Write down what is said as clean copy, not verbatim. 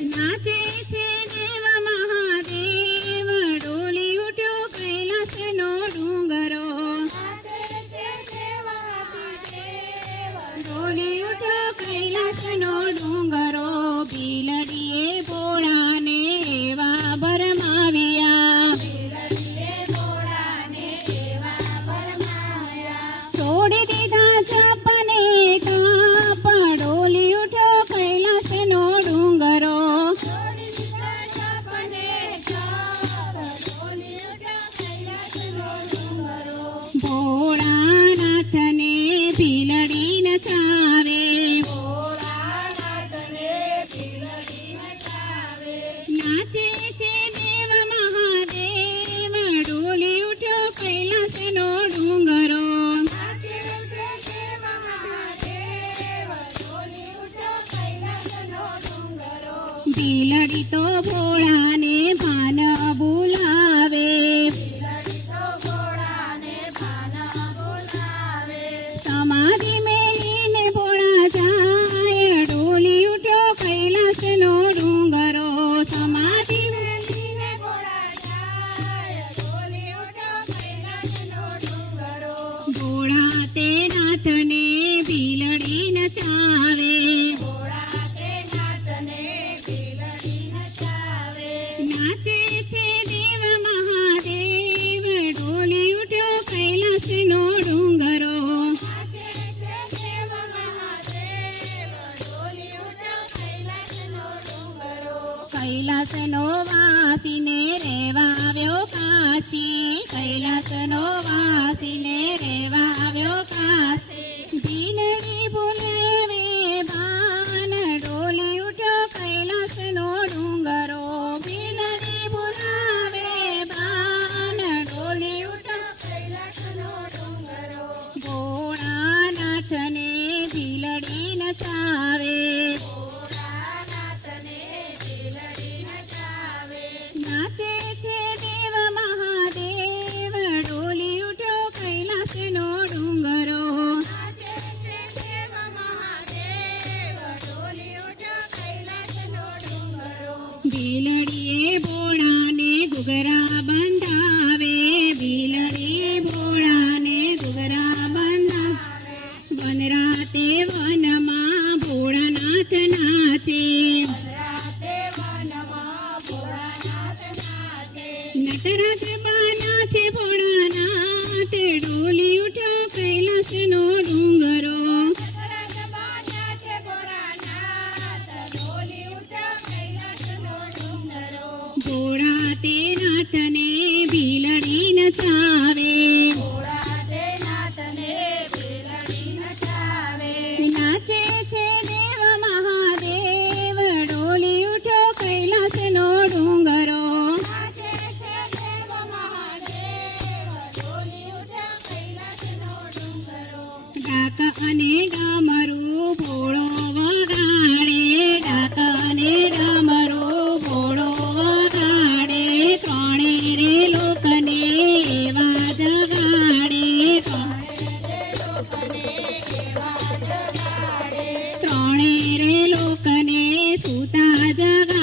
નાચે છે દેવ મહાદેવ, ડોલી ઉઠ્યો કૈલાસનો ડુંગરો. ડોલી ઉઠ્યો કૈલાસનો ડુંગરો, ભીલડીએ ભોળાને એવા ભરમાવ્યા. છોડી દીધા ચાપને કાપ, ડોલી ઉઠ્યો કૈલાસનો ડુંગરો. ભોળાનાથને ભીલડી નચાવે. નાચે છે દેવ મહાદેવ, ડોલી ઉઠ્યો કૈલાસનો ડુંગરો. ભીલડી તો ભોળાને ભાન બોલાવે. સમાધિ મેલીને ભોળા જાય, ડોલી ઉઠ્યો કૈલાસનો ડુંગરો. સમાધિ મેલીને ભોળા જાય, ડોલી ઉઠ્યો કૈલાસનો ડુંગરો. ભોળા તે નાથને ભીલડી નચાવે. નાચે છે દેવ મહાદેવ, ડોલી ઉઠ્યો કૈલાસનો ડુંગરો. કૈલાસનો વાસીને રેવાવ્યો કાશી. કૈલાસનો વાસીને રેવાવ્યો કાશી. ભીલડી બોલાવે ભાન, ડોલી ઉઠ્યો કૈલાસનો ડુંગરો. ભીલડી બોલાવે ભાન, ડોલી ઉઠ્યો કૈલાસનો ડુંગરો. ભોળાનાથને ભીલડી નચાવે. નાચે છે દેવ મહાદેવ, ડોલી ઉઠ્યો કૈલાસનો ડુંગરો. ભીલડીએ ભોળાને ઘૂઘરા બંધાવે. ભીલડીએ ભોળાને ઘૂઘરા બંધાવે. વનરાતે વનમાં ભોળાનાથ નાચે. નટરાજ બાના છે ભોળાનાથ, ડોલી ઉઠ્યો કૈલાસનો ડુંગરો. ભોળા તે નાથને ભીલડી નચાવે. નાચે છે દેવ મહાદેવ, ડોલી ઉઠ્યો કૈલાસનો ડુંગરો. ડાક અને ડામરું ભોળો વગાડે. ડાક અને ડામરું ભોળો વગાડે. ત્રણે રે લોકને એવા જગાડે. ત્રણે રે લોકને સૂતા જગાડે.